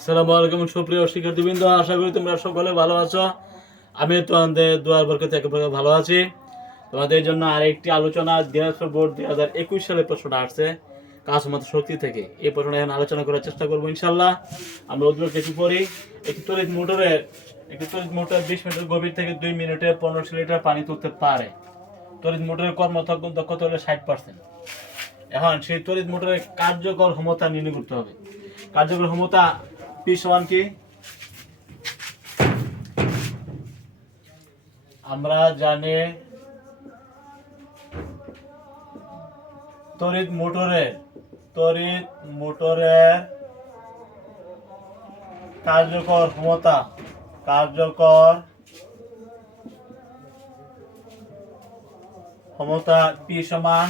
আসসালামু আলাইকুম সুপ্রিয় শিক্ষার্থীবৃন্দ, আশা করি তোমরা সকলে ভালো আছো। আমি তোমাদের দুয়ার বরকতে একেবারে ভালো আছি। তোমাদের জন্য আরেকটি আলোচনা দিনাজপুর বোর্ড দুই হাজার একুশ সালে প্রশ্নটা আসছে, কাজ মতো শক্তি থেকে। এই প্রশ্নটা এখন আলোচনা করার চেষ্টা করব ইনশাল্লাহ আমরা উদ্যোগ কিছু পড়ি। একটি তড়িৎ মোটরের, একটি তড়িৎ মোটর বিশ মিটার গভীর থেকে দুই মিনিটে পনেরোশো লিটার পানি তুলতে পারে। তড়িৎ মোটরের কর্মদক্ষ দক্ষতা হলো ষাট পার্সেন্ট এখন সেই তড়িৎ মোটরের কার্যকর ক্ষমতা নির্ণয় করতে হবে। কার্যকর ক্ষমতা পি সমান কি? আমরা জানি তড়িৎ মোটরের তড়িৎ মোটরের কার্যকর ক্ষমতা কার্যকর ক্ষমতা পি সমান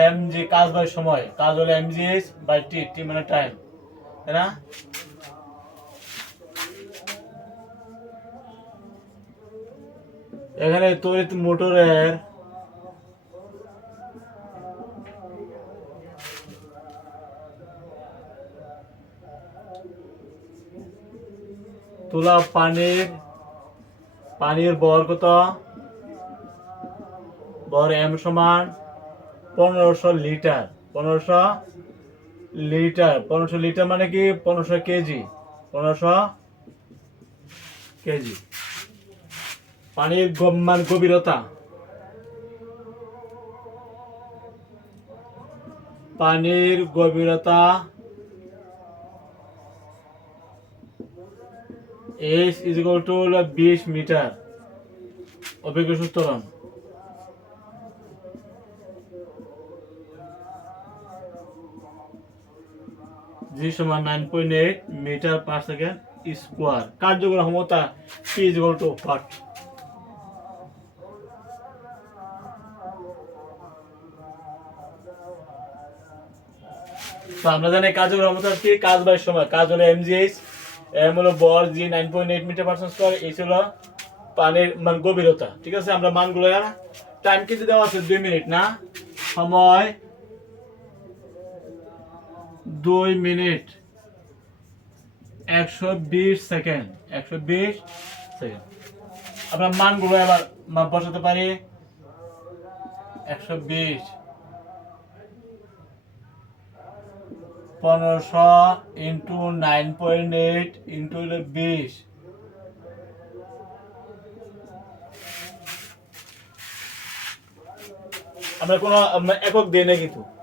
এম জি, কাজ বাই সময়, কাজ হলো এম জি বাই টি টি মানে টাইম এখানে তড়িৎ মোটরের তোলা পানির পানির বর কত? বর এম সমান পনেরোশো লিটার পনেরোশো লিটার, পনেরোশো লিটার মানে কি পনেরোশো কেজি? পনেরোশো কেজি। পানির গ- মান গভীরতা। পানির গভীরতা এস ইজ ইকুয়াল টু বিশ মিটার। অভিজ্ঞ সূত্রণ জি সমান nine point eight metre per second square কার্যকর ক্ষমতা টু আমরা জানি কার্যকর ক্ষমতা কি? কাজ বাই সময়। কাজ হলো এমজিএইচ এম হলো বল G nine point eight metre per square H হলো পানির, মান গভীরতা। ঠিক আছে? আমরা মানগুলো টাইম কিন্তু দেওয়া আছে দুই মিনিট, না? সময় দুই মিনিট। একশো বিশ সেকেন্ড। একশো বিশ সেকেন্ড। আমরা মানগুলো এবার মা- বসাতে পারি। একশো বিশ। পনেরোশো into nine point eight into বিশ। আমরা কোনো একক দিই না কিন্তু।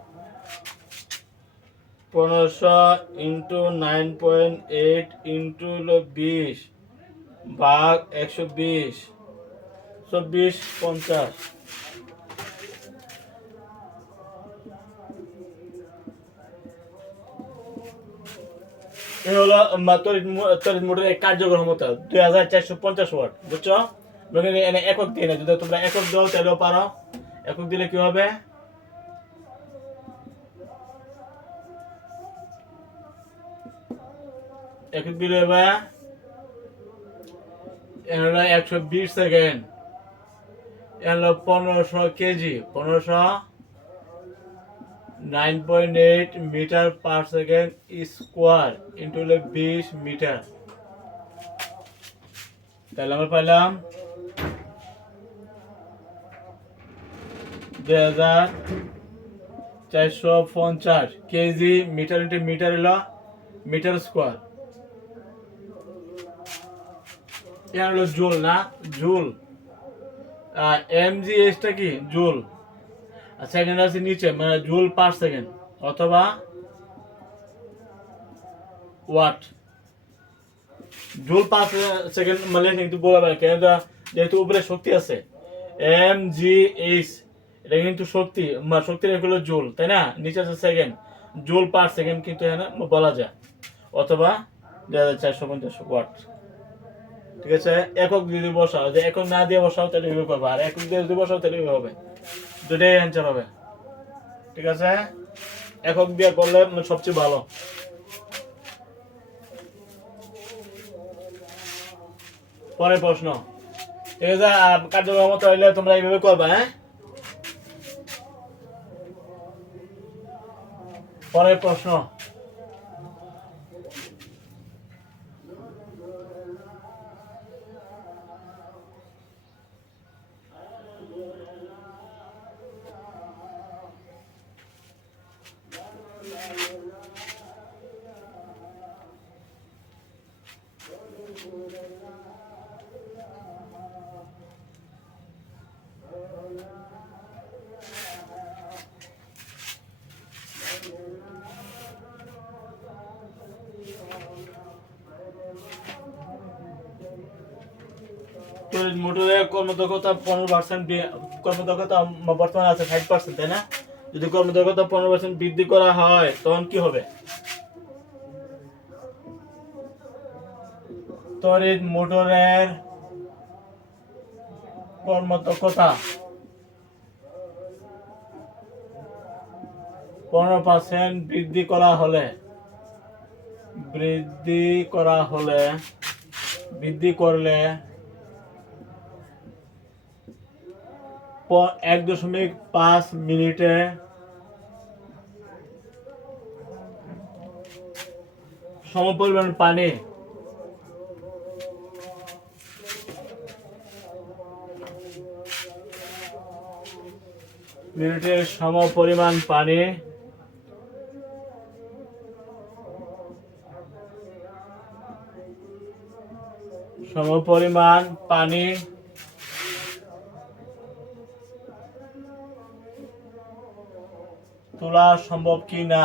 পনেরোশো into nine point eight into হলো বিশ ভাগ একশো বিশ। চব্বিশ পঞ্চাশ। এই হলো মো- মোটরের কার্যকর ক্ষমতা, দুই হাজার চারশো পঞ্চাশ ওয়াট, বুঝছ? একক দিই না, যদি তোমরা একক দাও তাহলেও পারো। একক দিলে কি হবে? একক দিলে হবে এ হলো একশো বিশ সেকেন্ড। এ হলো পনেরোশো কেজি, পনেরোশো nine point eight metre per second square into হলো বিশ মিটার। তাহলে আমরা পাইলাম দুই হাজার চারশো পঞ্চাশ কেজি মিটার ইন্টু মিটার হলো মিটার স্কোয়ার। এটা হলো জুল, না? জুল। এম জি এসটা কি? জুল। আর সেকেন্ড আছে নিচে মানে জুল পার সেকেন্ড অথবা ওয়াট জুল পার সেকেন্ড মানে কিন্তু কেন যেহেতু উপরে শক্তি আছে এম জি এইচ এটা কিন্তু শক্তি মা- শক্তির হলো জুল, তাই না? নিচে আছে সেকেন্ড জুল পার সেকেন্ড কিন্তু এখানে বলা যায়, অথবা দুই হাজার চারশো পঞ্চাশ ওয়াট ঠিক আছে? একক যদি বসাও যে একক না দিয়ে বসাও তাহলে এভাবে করবে। আর একক দিয়ে যদি বসাও তাহলে এভাবে হবে। দুটাই অ্যান্সার হবে। ঠিক আছে? একক দিয়ে করলে মানে সবচেয়ে ভালো। পরের প্রশ্ন। ঠিক আছে? আহ, কার্যক্রমতা হইলে তোমরা এইভাবে করবা হ্যাঁ? পরের প্রশ্ন তড়িৎ মোটরের কর্মদক্ষতা পনেরো পার্সেন্ট কর্মদক্ষতা বর্তমানে আছে ষাট পার্সেন্ট তাই না? যদি কর্মদক্ষতা পনেরো পার্সেন্ট বৃদ্ধি করা হয়, তখন কি হবে? তড়িৎ মোটরের কর্মদক্ষতা পনেরো পার্সেন্ট বৃদ্ধি করা হলে, বৃদ্ধি করা হলে, বৃদ্ধি করলে এক দশমিক পাঁচ মিনিটে সমপরিমাণ পানি মিনিটে সমপরিমাণ পানি সমপরিমাণ পানি তোলা সম্ভব কি না?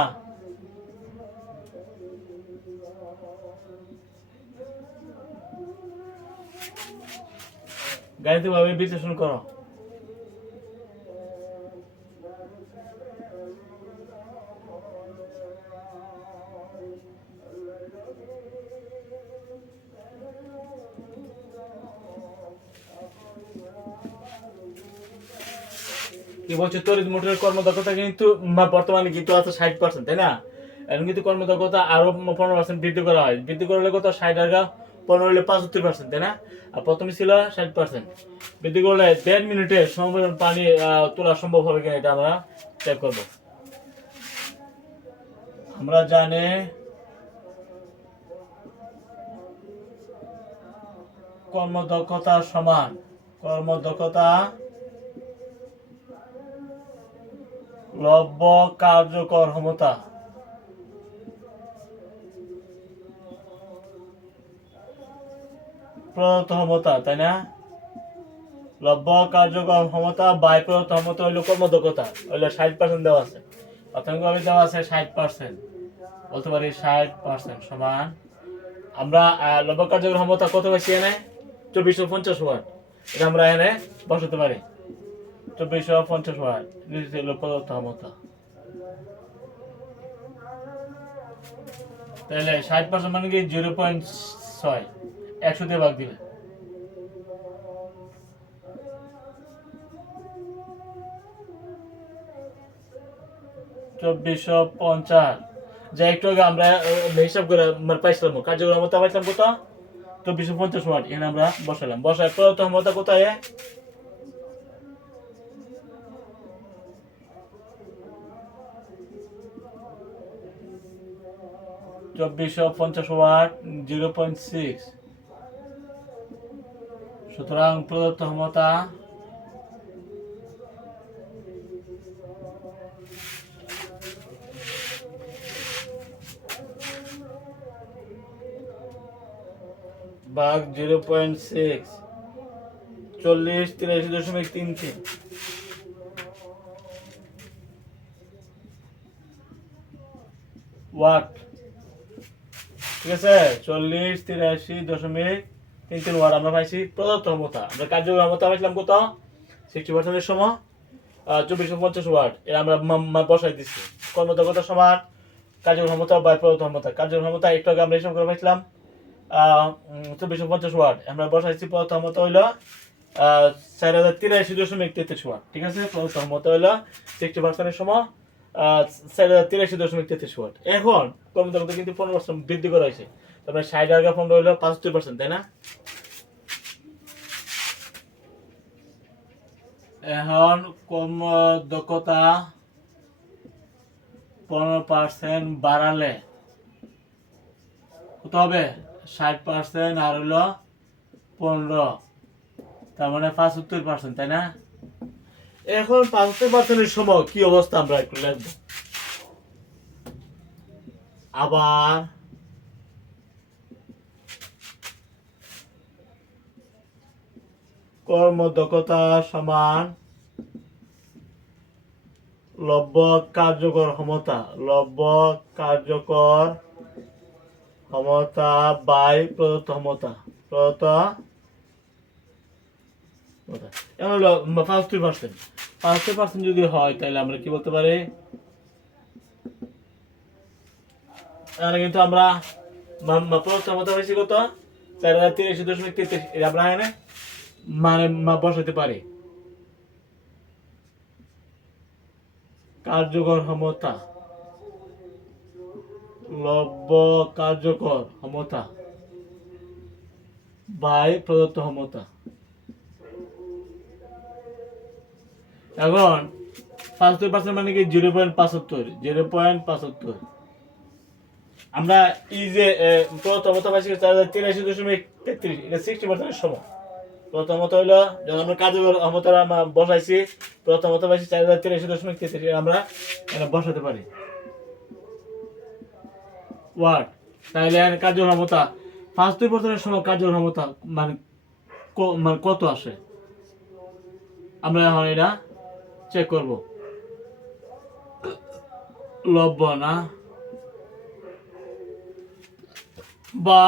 গাণিতিকভাবে বিশ্লেষণ করো। বলছে তড়িৎ মোটরের কর্মদক্ষতা কিন্তু বর্তমানে কিন্তু আছে ষাট পার্সেন্ট তাই না? এখন কিন্তু কর্মদক্ষতা আরও পনেরো পার্সেন্ট বৃদ্ধি করা হয়। বৃদ্ধি করলে কত? ষাট টাকা পনেরো হলে পঁচাত্তর পার্সেন্ট তাই না? আর প্রথমে ছিল ষাট পার্সেন্ট বৃদ্ধি করলে দেড় মিনিটে সম্পূর্ণ পানি তোলা সম্ভব হবে কিনা এটা আমরা চেক করব। আমরা জানি কর্মদক্ষতা সমান, কর্মদক্ষতা লব্য কার্যকর ক্ষমতা। প্রদত্ত ক্ষমতা, তাই না? লব্য কার্যকর ক্ষমতা বাই প্রদত্ত ক্ষমতা হইল কর্মদক্ষতা, হইল ষাট পার্সেন্ট দেওয়া আছে। প্রাথমিকভাবে দেওয়া আছে ষাট পার্সেন্ট বলতে পারি ষাট পার্সেন্ট সমান। আমরা লব্য কার্যকর ক্ষমতা কত বেশি এনে? চব্বিশশো পঞ্চাশ ওয়াট। এটা আমরা এনে বসাতে পারি। চব্বিশশো পঞ্চাশ ওয়াট। হলো প্রদত্ত ক্ষমতা তাহলে ষাট পার্সেন্ট মানে কি? জিরো পয়েন্ট ছয়। একশো দিয়ে ভাগ দিলে। চব্বিশশো পঞ্চাশ। যা একটু আগে আমরা হিসাব করে মানে পাইছিলাম কার্যকর ক্ষমতা পাইছিলাম কত? চব্বিশশো পঞ্চাশ ওয়াট। এখানে আমরা বসালাম বসায় প্রদত্ত ক্ষমতা কোথায়? চব্বিশশো পঞ্চাশ ওয়াট, জিরো পয়েন্ট সিক্স। সুতরাং প্রদত্ত ক্ষমতা ভাগ জিরো পয়েন্ট সিক্স, চল্লিশ তিরাশি দশমিক তিন তিন। ওয়াট। ঠিক আছে? চল্লিশ, তিরাশি, দশমিক তিন তিন ওয়াট আমরা পাইছি প্রদত্ত ক্ষমতা। আমরা কার্যকর ক্ষমতা পাইছিলাম কত? সিক্সটি পার্সেন্টের সময় চব্বিশশো পঞ্চাশ ওয়াট এটা আমরা বসাই দিচ্ছি কর্মদক্ষতা সমান? কার্যকর ক্ষমতা বা প্রদত্ত ক্ষমতা। কার্যকর ক্ষমতা একটু আগে আমরা হিসাব করে পাইছিলাম চব্বিশশো পঞ্চাশ ওয়াট আমরা বসাইছি প্রদত্ত ক্ষমতা হইল চার হাজার তিরাশি দশমিক তেত্রিশ ওয়াট ঠিক আছে? প্রদত্ত ক্ষমতা হইল সিক্সটি পার্সেন্টের সময় তিরাশি দশমিক তেত্রিশ ওয়াট। এখন কর্মদক্ষতা কিন্তু পনেরো পার্সেন্ট বৃদ্ধি করা হয়েছে তারপরে ষাট টাকা পনেরো হইল পঁচাত্তর পার্সেন্ট, তাই না? এখন কর্মদক্ষতা পনেরো পার্সেন্ট বাড়ালে কত হবে? ষাট পার্সেন্ট আর হলো পনেরো, তার মানে পঁচাত্তর পার্সেন্ট, তাই না? এখন পঁচাত্তর পার্সেন্টের সময় কি অবস্থা আমরা একটু লিখব। আবার কর্মদক্ষতা সমান লব্য কার্যকর ক্ষমতা লব্য কার্যকর ক্ষমতা বাই প্রদত্ত ক্ষমতা, প্রদত্ত এমন হলো পার্সেন্ট পার্সেন্ট যদি হয়, তাহলে আমরা কি বলতে পারি? এখানে কিন্তু আমরা প্রথম মতো হয়েছে কত? চার হাজার তিরাশি দশমিক আমরা এখানে মানে বসাতে পারি। কার্যকর ক্ষমতা। লব্য কার্যকর ক্ষমতা। বাই প্রদত্ত ক্ষমতা। এখন পাঁচাত্তর পার্সেন্ট মানে কি? জিরো পয়েন্ট পাঁচাত্তর জিরো পয়েন্ট পাঁচাত্তর। আমরা এই যে এ, প্রথমত পাইছি চার হাজার তিরাশি দশমিক তেত্রিশ এটা সিক্সটি পার্সেন্টের সমান। প্রথমত হইল যখন আমরা কার্যকর ক্ষমতা আমরা বসাইছি প্রথমত পাইছি চার হাজার তিরাশি দশমিক তেত্রিশ আমরা এটা বসাতে পারি। ওয়াট তাহলে কার্যকর ক্ষমতা পাঁচত্রিশ পার্সেন্টের সময় কার্য ক্ষমতা মানে মানে কত আসে? আমরা এখন এটা চেক করব। লব্য না। বা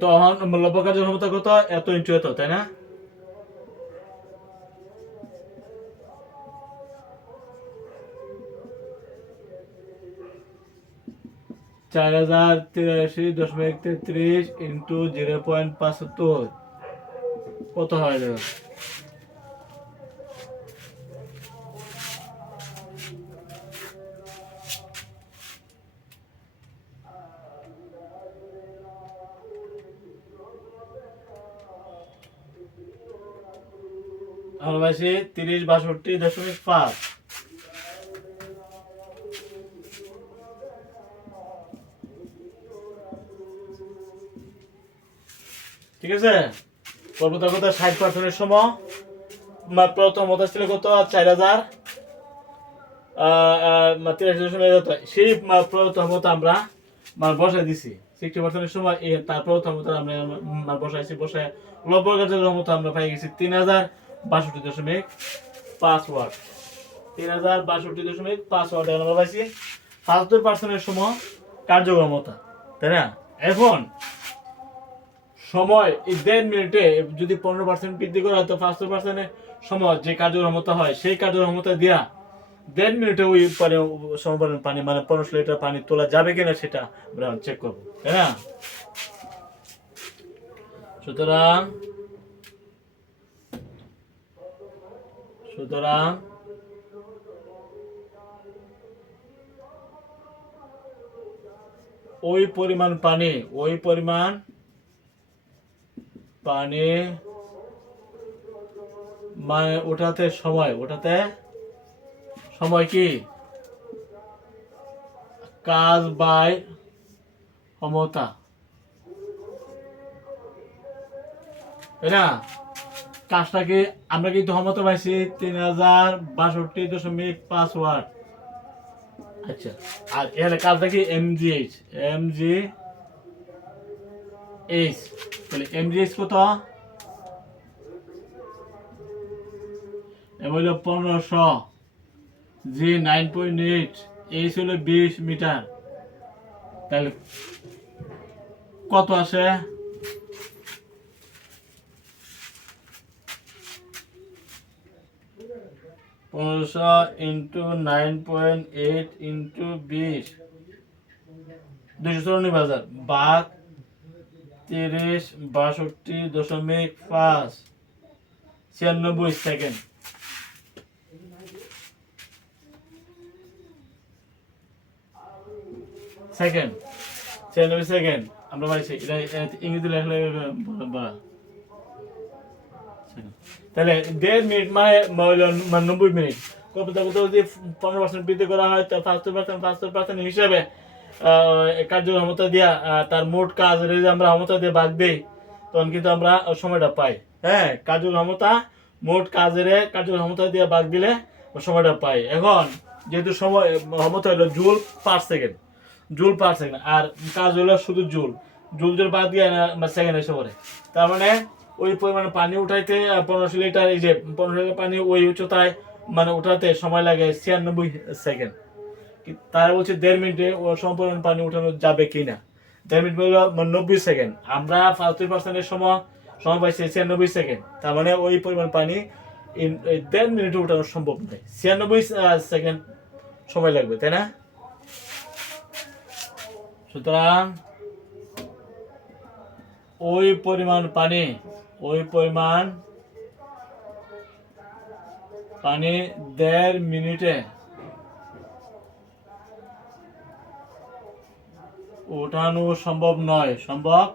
তখন লব্য ক্ষমতা কত? এত ইঞ্চু এত তাই না? চার হাজার তিরাশি দশমিক তেত্রিশ ইন্টু জিরো পয়েন্ট পাঁচাত্তর। কত হয় তিরিশ বাষট্টি দশমিক পাঁচ। ঠিক আছে? পর্বত ষাট পার্সেন্টের সময়। প্রথম কত? চার হাজার। সেই প্রথম আমরা মার বসাই দিছি। সিক্সটি সময় এ তার প্রথম আমরা মার বসাইছি। বসায় আমরা পাই গেছি তিন হাজার বাষট্টি দশমিক পাঁচ ওয়াট। তিন হাজার বাষট্টি দশমিক পাঁচ ওয়াট আমরা পাইছি। পাঁচত্তর পার্সেন্টের সময় কার্যক্ষমতা, তাই না? এখন, সময় এই দেড় মিনিটে যদি পনেরো পার্সেন্ট বৃদ্ধি করা হয়, তো পাঁচশো পার্সেন্টের সময় যে কার্যক্ষমতা হয়, সেই কার্যক্ষমতা দিয়া দেড় মিনিটে ওই পানি সমপরিমাণ পানি মানে পনেরোশো লিটার পানি তোলা যাবে কিনা সেটা আমরা চেক করব, তাই না? সুতরাং সুতরাং ওই পরিমাণ পানি, ওই পরিমাণ পানি মানে ওঠাতে সময় ওঠাতে সময় কি? কাজ বাই ক্ষমতা। তাই না? কাজটা কি আমরা কিন্তু ক্ষমতা পাইছি? তিন হাজার বাষট্টি দশমিক পাঁচ ওয়াট। আচ্ছা। আর এখানে কাজটা কি? MGH. MG H M G H তাহলে এমজিএইচ কত? এম হইল পনেরোশো। G nine point eight. H হলো বিশ মিটার। তাহলে কত আসে? পনেরোশো into nine point eight into বিশ। দুশো চৌরানব্বই হাজার বাঘ তিরিশ, বাষট্টি দশমিক পাঁচ। ছিয়ানব্বই সেকেন্ড। সেকেন্ড। ছিয়ানব্বই সেকেন্ড। আমরা পাইছি। এটা ইংরেজি লেখলে বলা। তাহলে দেড় মিনিট মানে মানে নব্বই মিনিট। কবিতা কত যদি পনেরো পার্সেন্ট বৃদ্ধি করা হয়, তো পাঁচশো পার্সেন্ট পাঁচশো পার্সেন্ট হিসাবে কার্যক্ষমতা দিয়া তার মোট কাজ যদি আমরা ক্ষমতা দিয়ে ভাগ দিই, তখন কিন্তু আমরা সময়টা পাই। হ্যাঁ কার্যক্ষমতা মোট কাজের কার্যক্ষমতা দিয়ে ভাগ দিলে সময়টা পাই। এখন যেহেতু সময়, ক্ষমতা হলো joule per second, joule per second, আর কাজ হলো শুধু জুল। জুল জুল বাদ দিয়ে সেকেন্ড এসে তার মানে ওই পরিমাণে পানি উঠাইতে পনেরোশো লিটার এই যে পনেরোশো লিটার পানি ওই উচ্চতায় মানে উঠাতে সময় লাগে ছিয়ানব্বই সেকেন্ড। তারা বলছে দেড় মিনিটে সম্পূর্ণ পানি উঠানো যাবে কিনা। দেড় মিনিট বলল নব্বই সেকেন্ড। আমরা পাঁচত্রিশ পার্সেন্টের সময় সময় পাইছে ছিয়ানব্বই সেকেন্ড। তার মানে ওই পরিমাণ পানি দেড় মিনিটে উঠানো সম্ভব নয়। ছিয়ানব্বই সেকেন্ড সময় লাগবে, তাই না? সুতরাং ওই পরিমাণ পানি ওই পরিমাণ পানি দেড় মিনিটে ওঠানো সম্ভব নয়। সম্ভব?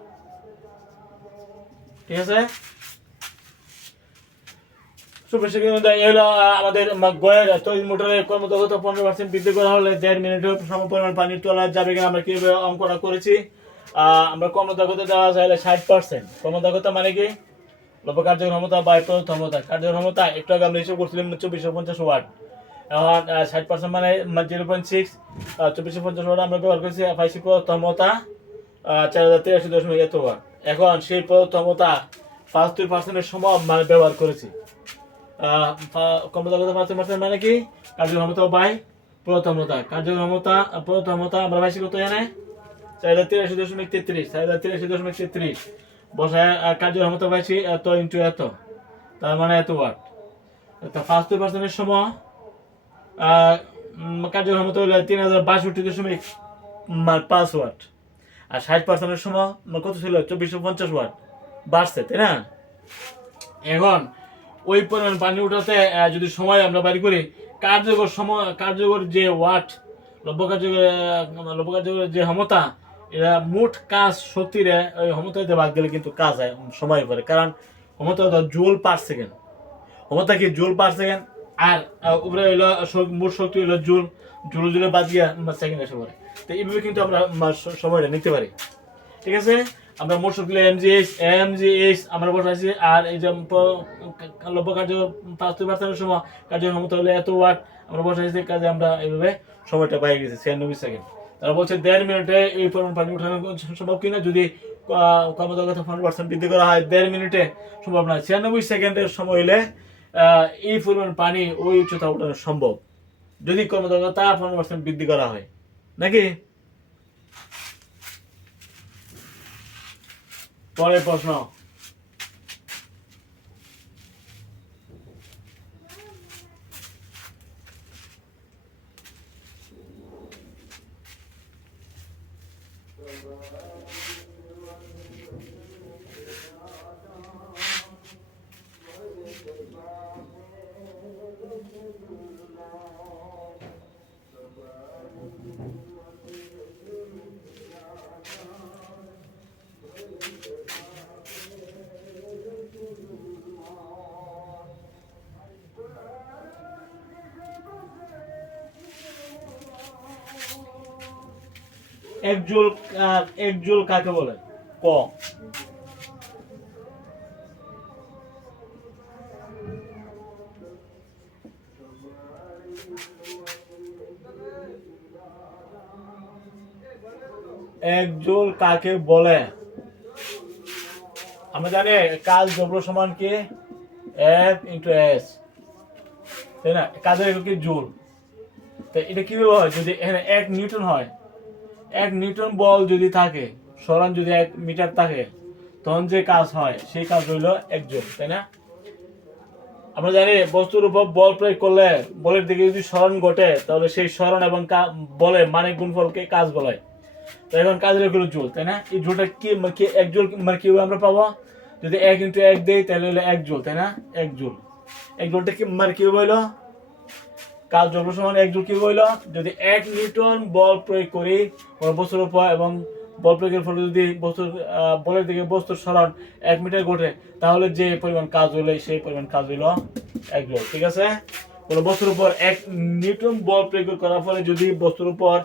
ঠিক আছে? সুপ্রসিদ্ধ এগুলো আমাদের মা- গয়ের তৈরি মোটরের কর্মদক্ষতা পনেরো পার্সেন্ট বৃদ্ধি করা হলে দেড় সম পরিমাণ পানি তোলা যাবে কিনা আমরা কীভাবে অঙ্কটা করেছি? আমরা কর্মদক্ষতা দেওয়া চাইলে ষাট পার্সেন্ট কর্মদক্ষতা মানে কি? লক্ষ্য কার্যকর ক্ষমতা বা প্রযুক্ত ক্ষমতা। কার্যকর ক্ষমতা, একটু আগে আমরা হিসেব করছিলাম চব্বিশশো পঞ্চাশ ওয়াট। এখন ষাট পার্সেন্ট মানে জিরো পয়েন্ট সিক্স চব্বিশশো পঞ্চাশ ওয়াট আমরা ব্যবহার করছি পাইছি ক্ষমতা চার হাজার তিরাশি দশমিক এত ওয়াট। এখন সেই ক্ষমতা পাঁচ দুই পার্সেন্টের সময় মানে ব্যবহার করেছি। কর্মদক্ষতা পাঁচ পার্সেন্ট মানে কি? কার্যকর ক্ষমতা। বাই প্রথমতা কার্যকর ক্ষমতা প্রথমতা আমরা পাইছি কত জানে চার হাজার তিরাশি দশমিক তেত্রিশ, চার হাজার তিরাশি দশমিক তেত্রিশ। বসায় কার্যকর ক্ষমতা পাইছি এত ইন্টু এত। তার মানে এত ওয়াট তা ফার্স্ট দুই পার্সেন্টের সময় কার্যকর ক্ষমতা হলো তিন হাজার বাষট্টি দশমিক পাঁচ ওয়াট আর ষাট পার্সেন্টের সময় কত ছিল? চব্বিশশো পঞ্চাশ ওয়াট বাড়ছে, তাই না? এখন, ওই পরিমাণ পানি উঠাতে যদি সময় আমরা বাড়ি করি, কার্যকর সময়, কার্যকর যে ওয়াট লব্য কার্যকর লব্য কার্যকর যে ক্ষমতা এরা মোট কাজ শক্তির ওই ক্ষমতাতে বাদ গেলে কিন্তু কাজ হয় সময় পরে কারণ ক্ষমতা হলো জুল পার সেকেন্ড ক্ষমতা কি জুল পার সেকেন্ড আর উপরে হইল মোট শক্তি হইল জুল জুল জুলে বাদ গিয়া সেকেন্ড এসে পড়ে। তো এইভাবে কিন্তু আমরা সময়টা নিতে পারি। ঠিক আছে? আমরা মোট শক্তি এমজিএইচ এমজিএইচ আমরা বসাইছি আর এই যে লব্য কার্য পাঁচ পার্সেন্টের সময় কার্য ক্ষমতা হলে এত ওয়াট, আমরা বসাইছি কাজে আমরা এইভাবে সময়টা পাই গেছি ছিয়ানব্বই সেকেন্ড তারা বলছে, দেড় মিনিটে এই পরিমাণ পানি উঠানো সম্ভব কিনা? যদি কর্মদক্ষতা পনেরো পার্সেন্ট বৃদ্ধি করা হয়, দেড় মিনিটে সম্ভব না। ছিয়ানব্বই সেকেন্ডের সময় হলে এই পরিমাণ পানি ওই উচ্চতা উঠানো সম্ভব। যদি কর্মদক্ষতা পনেরো পার্সেন্ট বৃদ্ধি করা হয়। নাকি? পরের প্রশ্ন। এক জুল আহ, এক কাকে বলে? ক। এক জুল কাকে বলে? আমরা জানি কাজ দ্রব্য সমান কি? F into S. তাই না? কাজের কি? জুল। তো এটা কীভাবে হয়? যদি এখানে এক নিউটন হয় এক নিউটন বল যদি থাকে, সরণ যদি এক মিটার থাকে, তখন যে কাজ হয়, সেই কাজ হইল এক জুল তাই না? আমরা জানি বস্তুর উপর বল প্রয়োগ করলে বলের দিকে যদি স্মরণ ঘটে, তাহলে সেই স্মরণ এবং বলে মানে গুণফলকে কাজ বলে তো এখন কাজের এগুলো জুল তাই না? এই জুলটা কি কি এক জুল মানে কীভাবে আমরা পাবো? যদি এক ইন্টু এক দেই, তাহলে হলো এক জুল তাই না? এক জুল এক জুলটা কি মানে কীভাবে হইল কাজ দ্রব্য সমান এক কি হইল যদি এক নিউটন বল প্রয়োগ করি, কোনো বস্তুর উপর এবং বল প্রয়োগের ফলে যদি বস্তুর বলের দিকে বস্তুর সরণ এক মিটার ঘটে, তাহলে যে পরিমাণ কাজ হইলে, সেই পরিমাণ কাজ হইল এক জুল, ঠিক আছে? কোনো বস্তুর উপর এক নিউটন বল প্রয়োগ করার ফলে যদি বস্তুর উপর,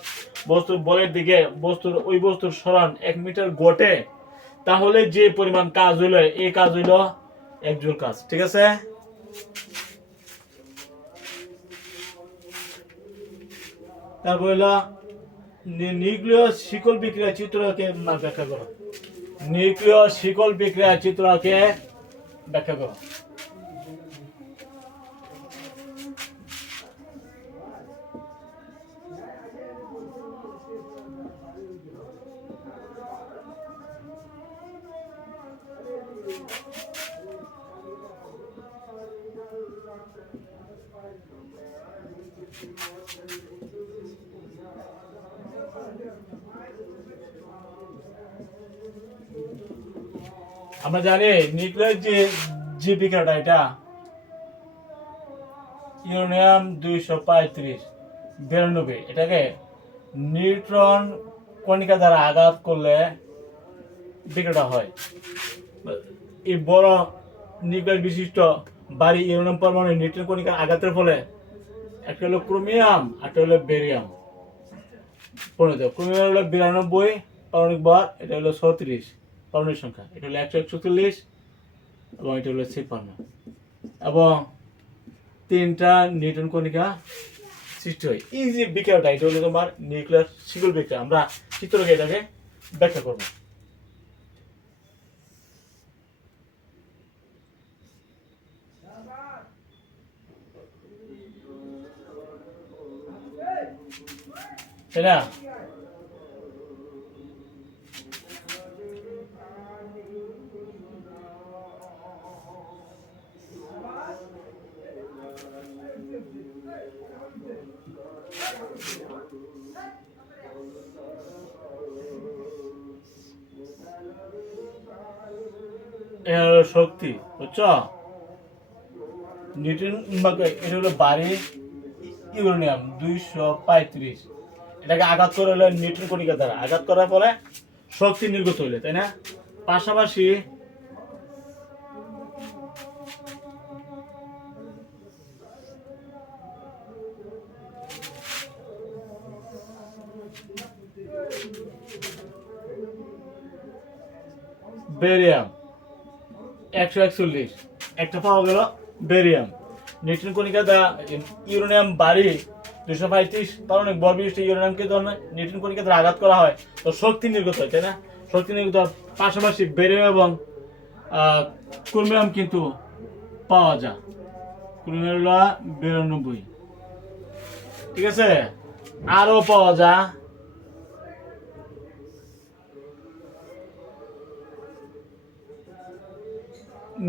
বস্তুর বলের দিকে বস্তুর, ওই বস্তুর সরণ এক মিটার ঘটে, তাহলে যে পরিমাণ কাজ হইল, এই কাজ হইল এক জুল কাজ, ঠিক আছে? তারপর হলো নিউক্লিয় শিকল বিক্রিয়া চিত্রকে ব্যাখ্যা করো। নিউক্লিয় শিকল বিক্রিয়া চিত্রকে ব্যাখ্যা করো। জানি নিউক্লিয়ার যে বিক্রিয়াটা এটা? ইউরেনিয়াম দুইশো পঁয়ত্রিশ, বিরানব্বই, এটাকে নিউট্রন কণিকা দ্বারা আঘাত করলে বিক্রিয়াটা হয়। এই বড় নিউক্লিয়ার বিশিষ্ট বাড়ি ইউরেনিয়াম পরমাণু নিউট্রন কণিকার আঘাতের ফলে একটা হলো ক্রোমিয়াম একটা হলো বেরিয়াম। পরিণত। ক্রোমিয়াম হলো বিরানব্বই, পারমাণবিক ভর এটা হলো ছত্রিশ। পারমাণবিক সংখ্যা। এটা হলো একশো একচল্লিশ এবং এটা হলো ছিপান্ন এবং তিনটা নিউটন কণিকা সৃষ্টি হয়। যে বিক্রিয়াটা এটা হলো তোমার নিউক্লিয়ার শিকল বিক্রিয়া। আমরা চিত্রকে এটাকে ব্যাখ্যা করব। তাই না? শক্তি, বুঝছ? নিউটন এটা হলো বাড়ি ইউরেনিয়াম, দুইশো পঁয়ত্রিশ। এটাকে আঘাত করে হলো নিউটন কণিকা দ্বারা। আঘাত করার ফলে শক্তি নির্গত হইলে, তাই না? পাশাপাশি বেরিয়াম। একশো একচল্লিশ। একটা পাওয়া গেল বেরিয়াম। নিউট্রন কণিকা দ্বারা ইউরেনিয়াম বাড়ি দুশো পঁয়ত্রিশ পারমাণবিক বল বিশিষ্ট ইউরেনিয়ামকে যখন নিউট্রন কণিকা দ্বারা আঘাত করা হয়। তো শক্তি নির্গত হয়, তাই না? শক্তি নির্গত পাশাপাশি বেরিয়াম এবং ক্রোমিয়াম কিন্তু পাওয়া যায়। ক্রোমিয়াম বিরানব্বই। ঠিক আছে? আরও পাওয়া যায়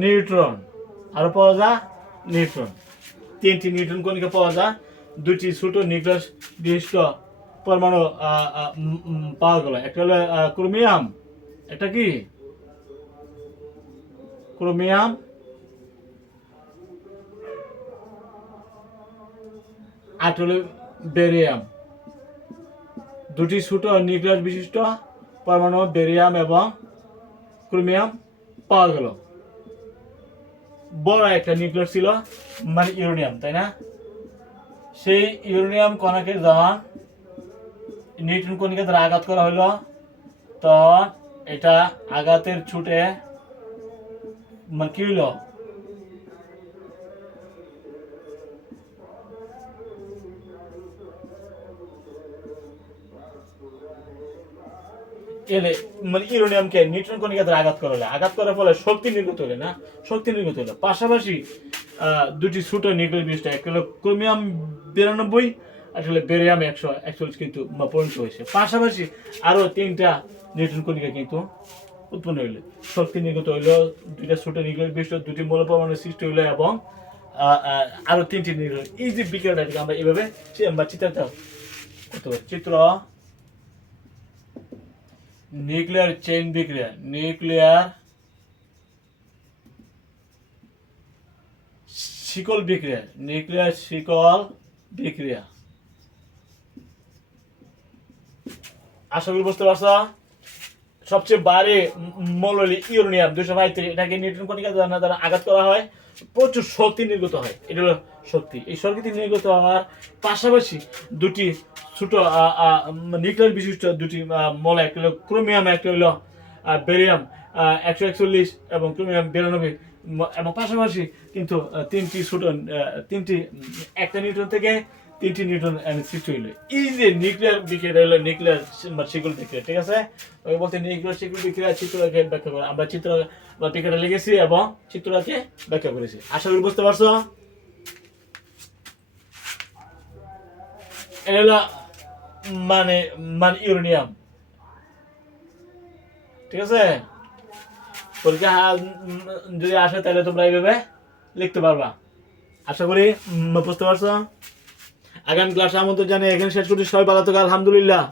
নিউট্রন। আরও পাওয়া যায় নিউট্রন। তিনটি নিউট্রন কণিকা পাওয়া যায়? দুটি ছোট নিউক্লিয়াস বিশিষ্ট পরমাণু পাওয়া গেল। একটা হলো ক্রোমিয়াম, একটা কি? ক্রোমিয়াম। আর হলো বেরিয়াম। দুটি ছোট নিউক্লিয়াস বিশিষ্ট পরমাণু, বেরিয়াম এবং ক্রোমিয়াম পাওয়া গেল। বড় একটা নিউক্লিয়ার ছিল মানে ইউরেনিয়াম, তাই না? সেই ইউরেনিয়াম কণাকে যখন নিউট্রন কণিকা দ্বারা আঘাত করা হলো, তখন এটা আঘাতের ছুটে মানে কি হইল এলে মানে ইউরেনিয়ামকে নিউট্রন কণিকা দ্বারা আঘাত করা হলে আঘাত করার ফলে শক্তি নির্গত হলে না? শক্তি নির্গত হলো পাশাপাশি দুটি ছোট নিউক্লিয়ার বিশিষ্ট একটা হলো ক্রোমিয়াম বিরানব্বই আর হলো বেরিয়াম একশো একচল্লিশ কিন্তু বা পরিণত হয়েছে। পাশাপাশি আরও তিনটা নিউট্রন কণিকা কিন্তু উৎপন্ন হইল। শক্তি নির্গত হইল দুইটা ছোট নিউক্লিয়ার বিশিষ্ট দুটি মূল পরমাণু সৃষ্টি হইল এবং আহ, আহ, আরও তিনটি নিউক্লিয়ার। এই যে বিক্রিয়াটাকে আমরা এইভাবে চি- আমরা চিত্রটা করতে পারি। চিত্র নিউক্লিয়ার চেইন বিক্রিয়া নিউক্লিয়ার শিকল বিক্রিয়া নিউক্লিয়ার শিকল বিক্রিয়া। আশা করি বুঝতে পারছ? সবচেয়ে বাড়ে মৌলি ইউরেনিয়াম দুশো পঁয়ত্রিশ। এটাকে নিউট্রন কণিকা দ্বারা আঘাত করা হয়। প্রচুর শক্তি নির্গত হয়। এটা হলো শক্তি এই শক্তি নির্গত হওয়ার পাশাপাশি দুটি ছোট নিউক্লিয়ার বিশিষ্ট দুটি মল একটা হলো ক্রোমিয়াম একটা হলো বেরিয়াম একশো একচল্লিশ এবং ক্রোমিয়াম বিরানব্বই। এবং পাশাপাশি কিন্তু তিনটি ছোট তিনটি, একটা নিউট্রন থেকে তিনটি নিউটন সৃষ্টি হইল। এই যে নিউক্লিয়ার বিক্রিয়া হলো নিউক্লিয়ার শিকল বিক্রিয়া, ঠিক আছে? ওই বলতে নিউক্লিয়ার শিকল বিক্রিয়া চিত্রকে ব্যাখ্যা করে। আমরা চিত্র বা বিক্রিয়াটা লিখেছি এবং চিত্রকে ব্যাখ্যা করেছি। আশা করি বুঝতে পারছ? এটা হলো মানে মানে ইউরেনিয়াম। ঠিক আছে? পরীক্ষা যদি আসে তাহলে তোমরা এইভাবে লিখতে পারবা। আশা করি বুঝতে পারছ? আগামী ক্লাসে আমাদের জানি এখানে শেষ করছি। সবাই ভালো থাকো, আলহামদুলিল্লাহ।